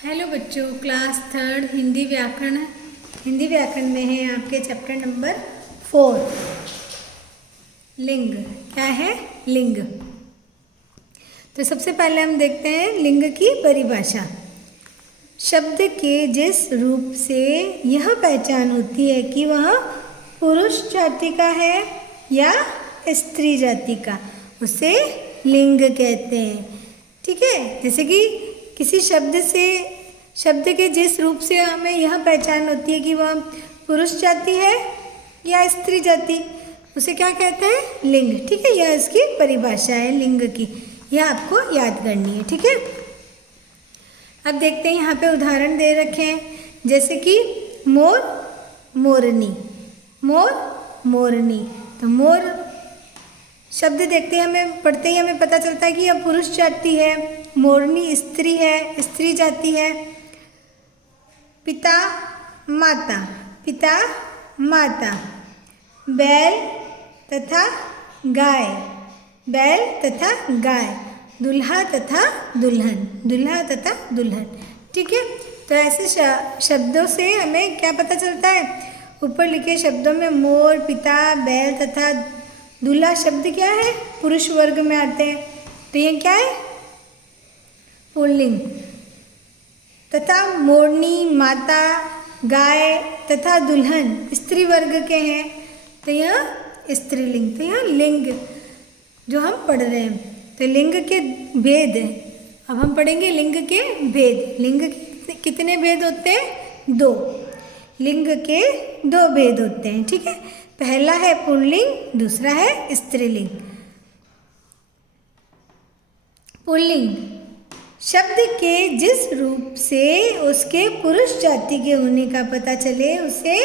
Hello बच्चों, class third Hindi व्याकरण में है आपके चैप्टर नंबर 4 लिंग। क्या है? लिंग। तो सबसे पहले हम देखते हैं लिंग की परिभाषा। शब्द के जिस रूप से यह पहचान होती है कि वह पुरुष जाति का है या स्त्री जाति का, उसे लिंग कहते हैं। ठीक है, जैसे कि किसी शब्द के जिस रूप से हमें यह पहचान होती है कि वह पुरुष जाति है या स्त्री जाति, उसे क्या कहते हैं? लिंग। ठीक है, यह इसकी परिभाषा है लिंग की, यह आपको याद करनी है। ठीक है, अब देखते हैं, यहाँ पे उदाहरण दे रखे हैं, जैसे कि मोर मोरनी, मोर मोरनी। तो मोर शब्द देखते हैं, हमें पढ़ते ही हमें पता चलता है कि यह पुरुष जाति है, मोरनी स्त्री है, स्त्री जाति है। पिता माता, पिता माता। बैल तथा गाय, बैल तथा गाय। दूल्हा तथा दुल्हन, दूल्हा तथा दुल्हन। ठीक है, तो ऐसे शब्दों से हमें क्या पता चलता है? ऊपर लिखे शब्दों में मोर, पिता, बैल तथा दूल्हा शब्द क्या है? पुरुष वर्ग में आते हैं। तो ये क्या है? पुल्लिंग। तथा मोरनी, माता, गाय तथा दुल्हन स्त्री वर्ग के हैं, तो यह स्त्रीलिंग। तो यह लिंग जो हम पढ़ रहे हैं। तो लिंग के भेद, अब हम पढ़ेंगे लिंग के भेद। लिंग के कितने भेद होते हैं? 2। लिंग के 2 भेद होते हैं। ठीक है, पहला है पुल्लिंग, दूसरा है स्त्रीलिंग। पुल्लिंग शब्द के जिस रूप से उसके पुरुष जाति के होने का पता चले उसे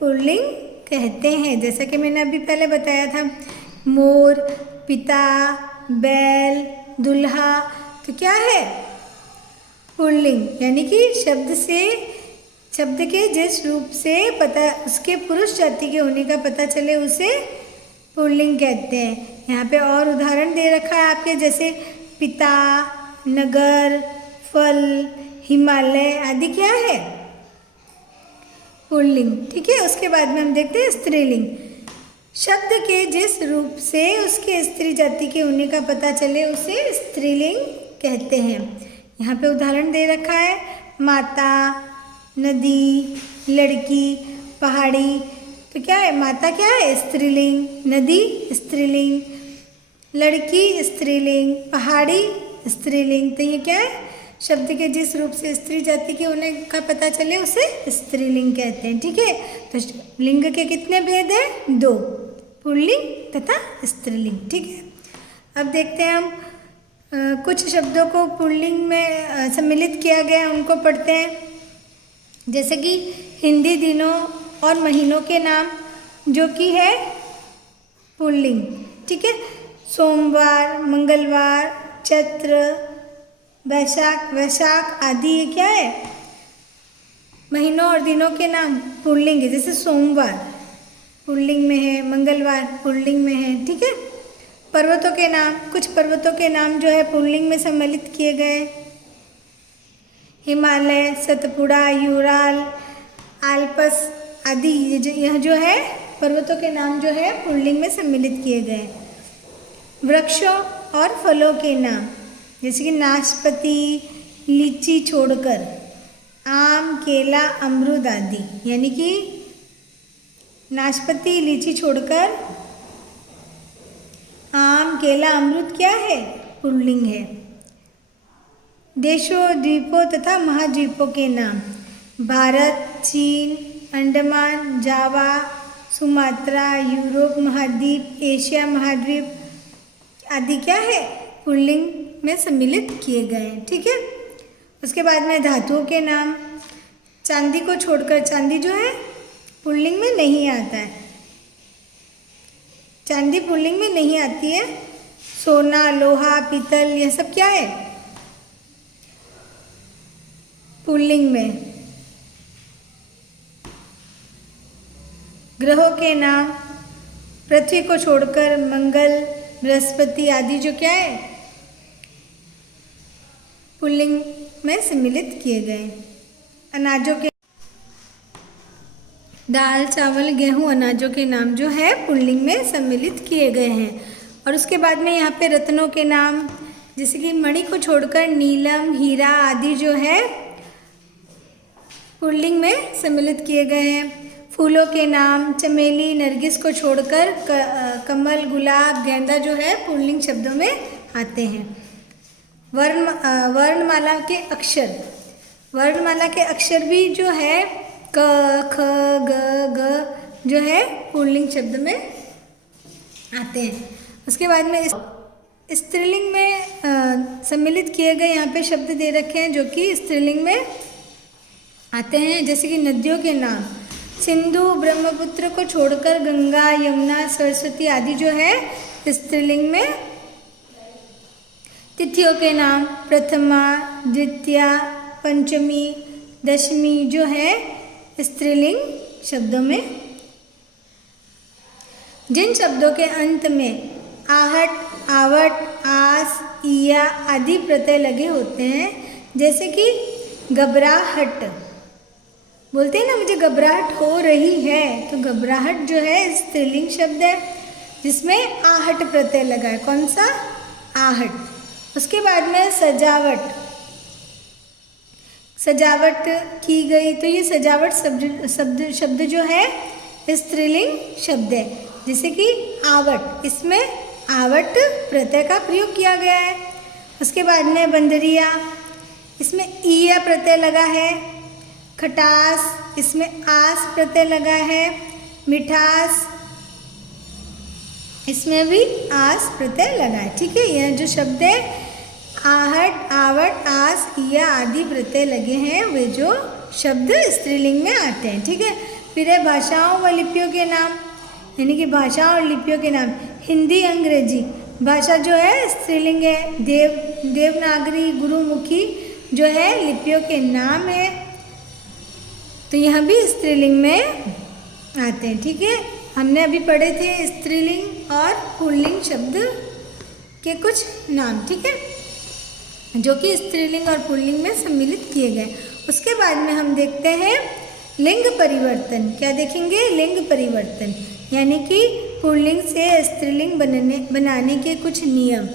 पुल्लिंग कहते हैं। जैसा कि मैंने अभी पहले बताया था, मोर, पिता, बैल, दूल्हा, तो क्या है? पुल्लिंग। यानी कि शब्द के जिस रूप से पता उसके पुरुष जाति के होने का पता चले उसे पुल्लिंग कहते हैं। यहाँ पे और उदाहरण दे रखा है आपके, जैसे पिता, नगर, फल, हिमालय आदि क्या है? पुल्लिंग। ठीक है, उसके बाद में हम देखते हैं स्त्रीलिंग। शब्द के जिस रूप से उसके स्त्री जाति के होने का पता चले उसे स्त्रीलिंग कहते हैं। यहाँ पे उदाहरण दे रखा है, माता, नदी, लड़की, पहाड़ी। तो क्या है? माता क्या है? स्त्रीलिंग। नदी स्त्रीलिंग, लड़की स्त्रीलिंग, पहाड़ी स्त्रीलिंग। तो ये क्या है? शब्द के जिस रूप से स्त्री जाति के होने का पता चले उसे स्त्रीलिंग कहते हैं। ठीक है, तो लिंग के कितने भेद हैं? 2, पुल्लिंग तथा स्त्रीलिंग। ठीक है, अब देखते हैं हम कुछ शब्दों को पुल्लिंग में सम्मिलित किया गया, उनको पढ़ते हैं। जैसे कि हिंदी दिनों और महीनों के नाम, जो कि है पुल्लिंग। ठीक है, सोमवार, मंगलवार, चैत्र, वैशाख आदि, ये क्या है? महीनों और दिनों के नाम पुल्लिंग है। जैसे सोमवार पुल्लिंग में है, मंगलवार पुल्लिंग में है। ठीक है, पर्वतों के नाम, कुछ पर्वतों के नाम जो है पुल्लिंग में सम्मिलित किए गए। हिमालय, सतपुड़ा, यूराल, आल्प्स आदि, यह जो है पर्वतों के नाम जो है पुल्लिंग में सम्मिलित किए गए। वृक्षों और फलों के नाम, जैसे कि नाशपाती, लीची छोड़कर आम, केला, अमरूद आदि। यानी कि नाशपाती, लीची छोड़कर आम, केला, अमरूद क्या है? पुल्लिंग है। देशों, द्वीपों तथा महाद्वीपों के नाम, भारत, चीन, अंडमान, जावा, सुमात्रा, यूरोप महाद्वीप, एशिया महाद्वीप आदि क्या है? पुल्लिंग में सम्मिलित किए गए हैं। ठीक है, उसके बाद में धातुओं के नाम, चांदी को छोड़कर, चांदी जो है पुल्लिंग में नहीं आता है, चांदी पुल्लिंग में नहीं आती है। सोना, लोहा, पीतल, यह सब क्या है? पुल्लिंग में। ग्रहों के नाम, पृथ्वी को छोड़कर मंगल, बृहस्पति आदि, जो क्या है? पुल्लिंग में सम्मिलित किए गए। अनाजों के दाल, चावल, गेहूं, अनाजों के नाम जो है पुल्लिंग में सम्मिलित किए गए हैं। और उसके बाद में यहाँ पे रत्नों के नाम, जैसे कि मणि को छोड़कर नीलम, हीरा आदि जो है पुल्लिंग में सम्मिलित किए गए हैं। फूलों के नाम, चमेली, नरगिस को छोड़कर कमल, गुलाब, गेंदा जो है पुल्लिंग शब्दों में आते हैं। वर्णमाला के अक्षर, वर्णमाला के अक्षर भी जो है क, ख, ग, ग जो है पुल्लिंग शब्द में आते हैं। उसके बाद में स्त्रीलिंग में सम्मिलित किए गए यहाँ पे शब्द दे रखे हैं जो कि स्त्रीलिंग में आते हैं, जैसे कि नदियों के नाम, सिंधु, ब्रह्मपुत्र को छोड़कर गंगा, यमुना, सरस्वती आदि जो है स्त्रीलिंग में। तिथियों के नाम, प्रथमा, द्वितीया, पंचमी, दशमी जो है स्त्रीलिंग शब्दों में। जिन शब्दों के अंत में आहट, आवट, आस, इया आदि प्रत्यय लगे होते हैं, जैसे कि घबराहट, बोलते हैं ना मुझे घबराहट हो रही है, तो घबराहट जो है स्त्रीलिंग शब्द है जिसमें आहट प्रत्यय लगा है। कौन सा? आहट। उसके बाद में सजावट, सजावट की गई, तो ये सजावट शब्द जो है स्त्रीलिंग शब्द है, जैसे कि आवट, इसमें आवट प्रत्यय का प्रयोग किया गया है। उसके बाद में बंदरिया, इसमें ईया प्रत्यय लगा है। खटास, इसमें आस प्रत्यय लगा है। मिठास, इसमें भी आस प्रत्यय लगा है। ठीक है, यह जो शब्द है आहट, आवट, आस, इया आदि प्रत्यय लगे हैं, वे जो शब्द स्त्रीलिंग में आते हैं। ठीक है, फिर है भाषाओं व लिपियों के नाम, यानी कि भाषा और लिपियों के नाम। हिंदी, अंग्रेजी भाषा जो है स्त्रीलिंग है। देवनागरी, गुरुमुखी जो है लिपियों के नाम है, तो यह भी स्त्रीलिंग में आते हैं। ठीक है, हमने अभी पढ़े थे स्त्रीलिंग और पुल्लिंग शब्द के कुछ नाम, ठीक है, जो कि स्त्रीलिंग और पुल्लिंग में सम्मिलित किए गए। उसके बाद में हम देखते हैं लिंग परिवर्तन। क्या देखेंगे? लिंग परिवर्तन, यानी कि पुल्लिंग से स्त्रीलिंग बनाने के कुछ नियम।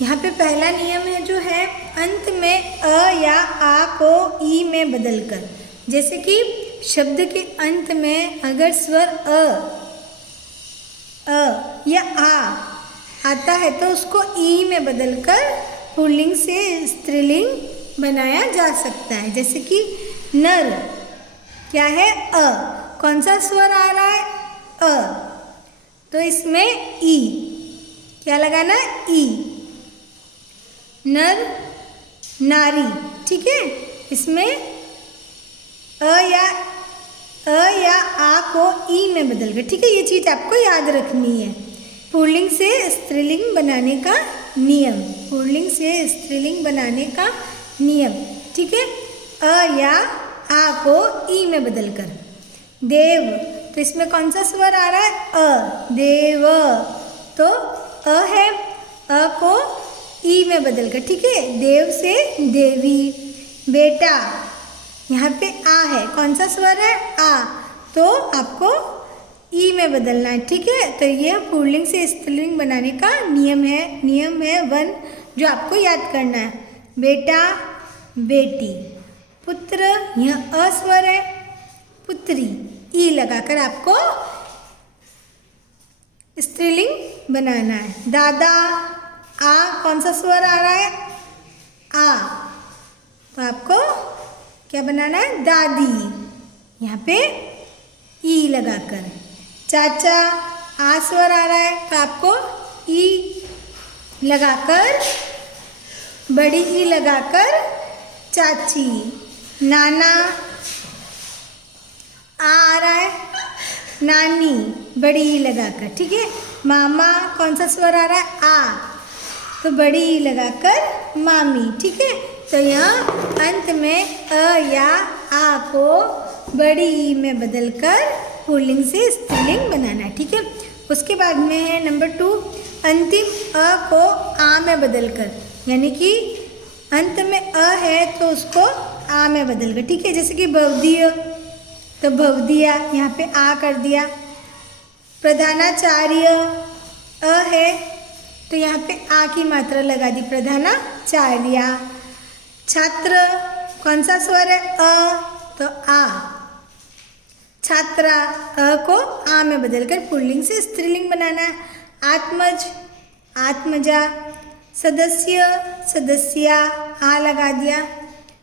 यहाँ पे पहला नियम है जो है अंत में अ या आ को ई में बदलकर, जैसे कि शब्द के अंत में अगर स्वर अ या आ आता है तो उसको ई में बदलकर पुल्लिंग से स्त्रीलिंग बनाया जा सकता है। जैसे कि नर, क्या है? अ। कौन सा स्वर आ रहा है? अ, तो इसमें ई, क्या लगाना? ई। नर, नारी, ठीक है, इसमें अ या आ को ई में बदल कर। ठीक है, ये चीज़ आपको याद रखनी है। पुल्लिंग से स्त्रीलिंग बनाने का नियम, पुल्लिंग से स्त्रीलिंग बनाने का नियम। ठीक है, अ या आ को ई में बदलकर। देव, तो इसमें कौन सा स्वर आ रहा है? अ। देव, तो अ है, अ को ई में बदलकर। ठीक है, देव से देवी। बेटा, यहाँ पे आ है, कौन सा स्वर है? आ, तो आपको ई में बदलना है। ठीक है, तो यह पुल्लिंग से स्त्रीलिंग बनाने का नियम है 1, जो आपको याद करना है। बेटा, बेटी। पुत्र, यह अ स्वर है, पुत्री, ई लगाकर आपको स्त्रीलिंग बनाना है। दादा, आ, कौन सा स्वर आ रहा है? आ, तो आपको क्या बनाना है? दादी, यहाँ पे ई लगाकर। चाचा, आ स्वर आ रहा है, तो आपको ई लगाकर, बड़ी ई लगाकर चाची। नाना, आ रहा है, नानी, बड़ी ई लगाकर। ठीक है, मामा, कौन सा स्वर आ रहा है? आ, तो बड़ी ई लगाकर मामी। ठीक है, तो यहाँ अंत में अ या आ को बड़ी ई में बदलकर पुल्लिंग से स्त्रीलिंग बनाना है। ठीक है, उसके बाद में है नंबर 2, अंतिम अ को आ में बदलकर, यानी कि अंत में अ है तो उसको आ में बदल कर, ठीक है। जैसे कि भवदीय तो भवदिया, यहाँ पे आ कर दिया। प्रधानाचार्य अ है तो यहाँ पे आ की मात्रा लगा दी, प्रधानाचार्या। छात्र कौन सा स्वर है, अ तो आ। छात्रा अ को आ में बदलकर पुल्लिंग से स्त्रीलिंग बनाना है। आत्मज आत्मजा। सदस्य सदस्या, आ लगा दिया।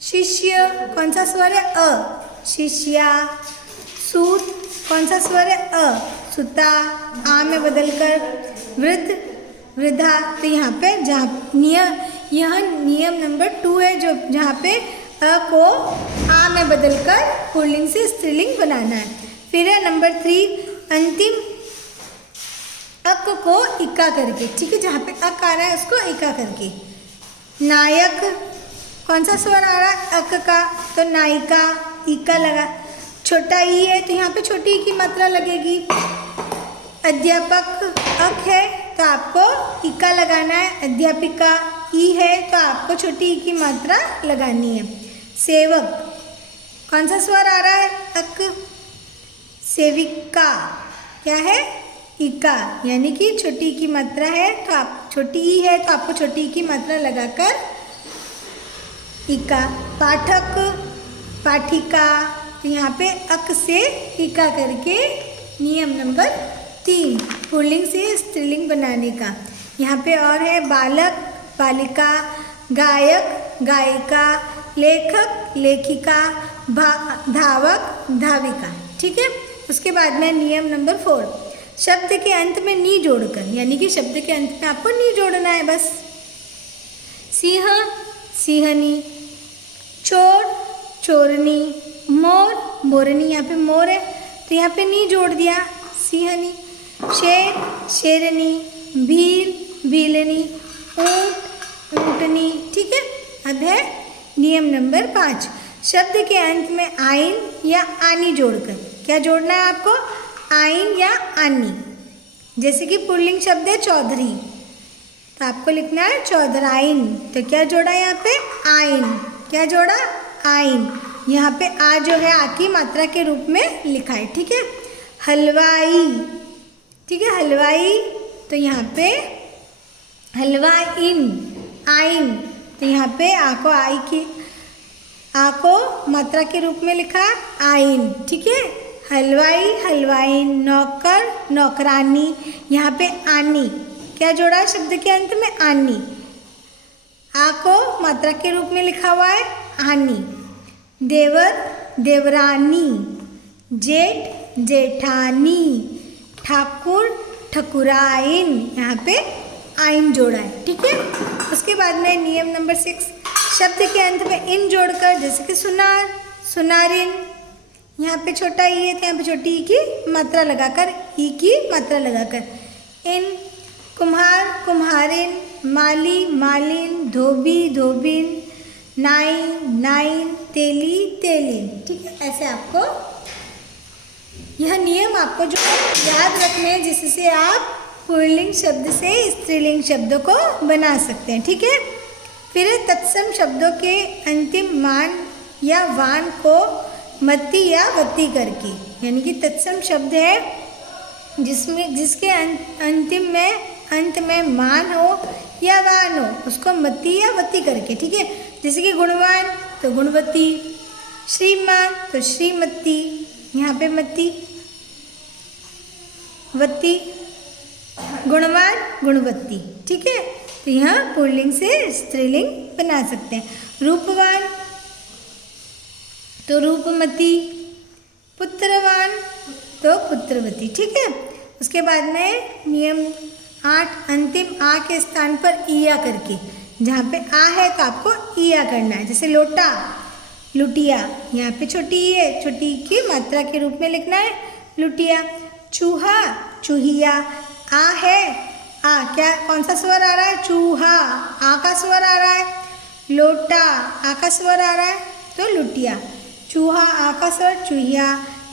शिष्य कौन सा स्वर है, अ, शिष्या। सूत कौन सा स्वर है, अ, सुता, आ में बदलकर। वृद्ध वृद्धा, तो यहाँ पे जहाँ यह नियम नंबर 2 है, जो जहाँ पे अ को आ में बदलकर पुल्लिंग से स्त्रीलिंग बनाना है। फिर है नंबर 3, अंतिम अक को इक्का करके, ठीक है। जहाँ पे अक आ रहा है उसको इक्का करके। नायक कौन सा स्वर आ रहा है, अक का, तो नायिका, इक्का लगा। छोटा ई है तो यहाँ पे छोटी ई की मात्रा लगेगी। अध्यापक अक है तो आपको इक्का लगाना है। अध्यापिका ई है तो आपको छोटी ई की मात्रा लगानी है। सेवक कौन सा स्वर आ रहा है, अक। सेविका क्या है, इका, यानी कि छोटी ई की मात्रा है तो आप छोटी ई है तो आपको छोटी ई की मात्रा लगाकर इका। पाठक पाठिका, तो यहाँ पे अक से इका करके नियम नंबर 3 पुल्लिंग से स्त्रीलिंग बनाने का। यहाँ पे और है बालक बालिका, गायक गायिका, लेखक लेखिका, धावक धाविका, ठीक है। उसके बाद में नियम नंबर 4, शब्द के अंत में नी जोड़कर, यानी कि शब्द के अंत में आपको नी जोड़ना है बस। सिंह सिंहनी, चोर चोरनी, मोर मोरनी, यहाँ पे मोर है तो यहाँ पे नी जोड़ दिया, सिंहनी। शेर शेरनी, भील भीलनी, ऊंट ऊंटनी, ठीक है। अब है नियम नंबर 5, शब्द के अंत में आइन या आनी जोड़कर, क्या जोड़ना है आपको, आइन या आनी। जैसे कि पुल्लिंग शब्द है चौधरी तो आपको लिखना है चौधराइन, तो क्या जोड़ा यहाँ पे, आइन। क्या जोड़ा, आइन। यहाँ पे आ जो है आ की मात्रा के रूप में लिखा है, ठीक है। हलवाई, ठीक है, हलवाई, तो यहाँ पे हलवाइन, आइन, तो यहाँ पे आ को आई की आ को मात्रा के रूप में लिखा आइन, ठीक है। हलवाई हलवाइन, नौकर नौकरानी, यहाँ पे आनी, क्या जोड़ा है शब्द के अंत में, आनी। आ को मात्रा के रूप में लिखा हुआ है आनी। देवर देवरानी, जेठ जेठानी, ठाकुर ठकुराइन, यहाँ पे आइन जोड़ा है, ठीक है। उसके बाद में नियम नंबर 6, शब्द के अंत में इन जोड़कर, जैसे कि सुनार सुनारिन, यहाँ पे छोटा ई है तो यहाँ पे छोटी ई की मात्रा लगाकर, ई की मात्रा लगाकर। इन कुम्हार कुम्हारिन, माली मालिन, धोबी धोबिन, नाई नाइन, तेली तेलिन, ठीक है। ऐसे आपको यह नियम आपको जो याद रखने हैं, जिससे आप पुल्लिंग शब्द से स्त्रीलिंग शब्दों को बना सकते हैं, ठीक है। फिर तत्सम शब्दों के अंतिम मान या वान को मत्ती या वत्ती करके, यानी कि तत्सम शब्द है जिसके अंतिम में अंत में मान हो या वान हो, उसको मत्ती या वत्ती करके, ठीक है। जैसे कि गुणवान तो गुणवती, श्रीमान तो श्रीमती, यहाँ पे मत्ती वत्ती, गुणवान गुणवत्ती, ठीक है। तो यहाँ पुल्लिंग से स्त्रीलिंग बना सकते हैं। रूपवान तो रूपमती, पुत्रवान तो पुत्रवती, ठीक है। उसके बाद में नियम 8, अंतिम आ के स्थान पर ईया करके, जहाँ पे आ है तो आपको ईया करना है। जैसे लोटा लुटिया, यहाँ पे छोटी ई है, छोटी ई की मात्रा के रूप में लिखना है लुटिया। चूहा चूहिया, आ है आ, क्या कौन सा स्वर आ रहा है, चूहा, आ का स्वर आ रहा है। लोटा, आ का स्वर आ रहा है तो लुटिया। चूहा, आ का स्वर चूहिया।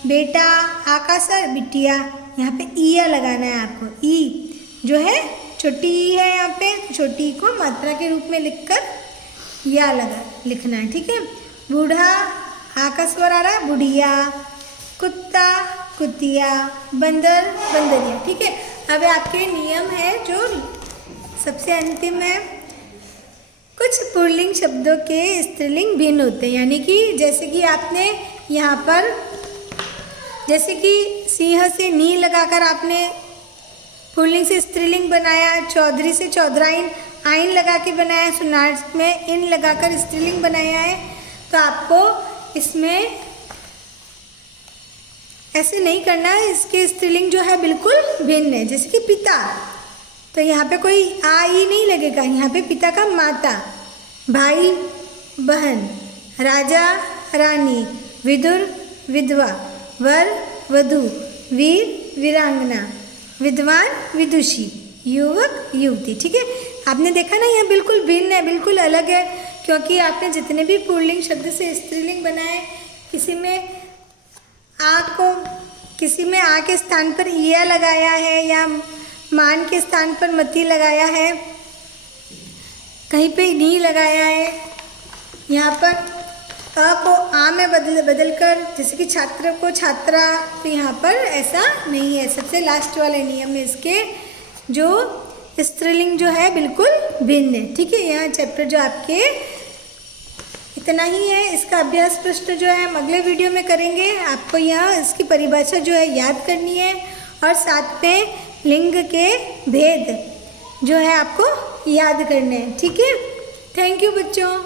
बेटा, आ का स्वर बिटिया। यहाँ पे ईया लगाना है आपको, ई जो है छोटी ई है यहाँ पे, छोटी ई को मात्रा के रूप में लिखकर या लिखना है, ठीक है। बूढ़ा, आ का स्वर आ रहा है, बुढ़िया। कुत्ता, कुतिया। बंदर, बंदरिया, ठीक है। अब आपके नियम है जो सबसे अंतिम है, कुछ पुल्लिंग शब्दों के स्त्रीलिंग भिन्न होते हैं, यानी कि जैसे कि आपने यहाँ पर जैसे कि सिंह से नी लगाकर आपने पुल्लिंग से स्त्रीलिंग बनाया, चौधरी से चौधराइन आइन लगा के बनाया, सुनार में इन लगाकर स्त्रीलिंग बनाया है। तो आपको इसमें ऐसे नहीं करना है, इसके स्त्रीलिंग जो है बिल्कुल भिन्न है। जैसे कि पिता, तो यहाँ पे कोई आ ई नहीं लगेगा, यहाँ पे पिता का माता। भाई, बहन। राजा, रानी। विदुर, विधवा। वर, वधू। वीर, वीरांगना। विद्वान, विदुषी। युवक, युवती, ठीक है। आपने देखा ना, यह बिल्कुल भिन्न है, बिल्कुल अलग है, क्योंकि आपने जितने भी पुल्लिंग शब्द से स्त्रीलिंग बनाए, किसी में आ के स्थान पर या लगाया है या मान के स्थान पर मती लगाया है, कहीं पे नहीं लगाया है। यहाँ पर अ को आ में बदलकर, जैसे कि छात्र को छात्रा, तो यहाँ पर ऐसा नहीं है। सबसे लास्ट वाले नियम में इसके जो स्त्रीलिंग जो है बिल्कुल भिन्न है, ठीक है। यहाँ चैप्टर जो आपके इतना ही है। इसका अभ्यास प्रश्न जो है हम अगले वीडियो में करेंगे। आपको यहाँ इसकी परिभाषा जो है याद करनी है, और साथ में लिंग के भेद जो है आपको याद करने हैं, ठीक है। थैंक यू बच्चों।